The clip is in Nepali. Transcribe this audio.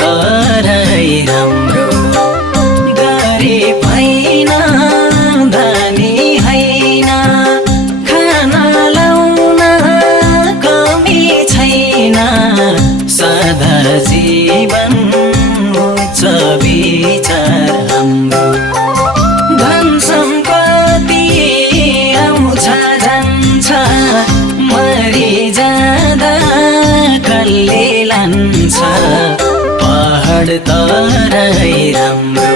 तरै राम्रो गरिब हैन धनी हैन खाना लाउन कमी छैन सदा जीवन उच्च विचार हाम्रो धन सम्पत्ति आउँछ जान्छ मरि जाँदा कसले लान्छ पहाड तरै राम्रो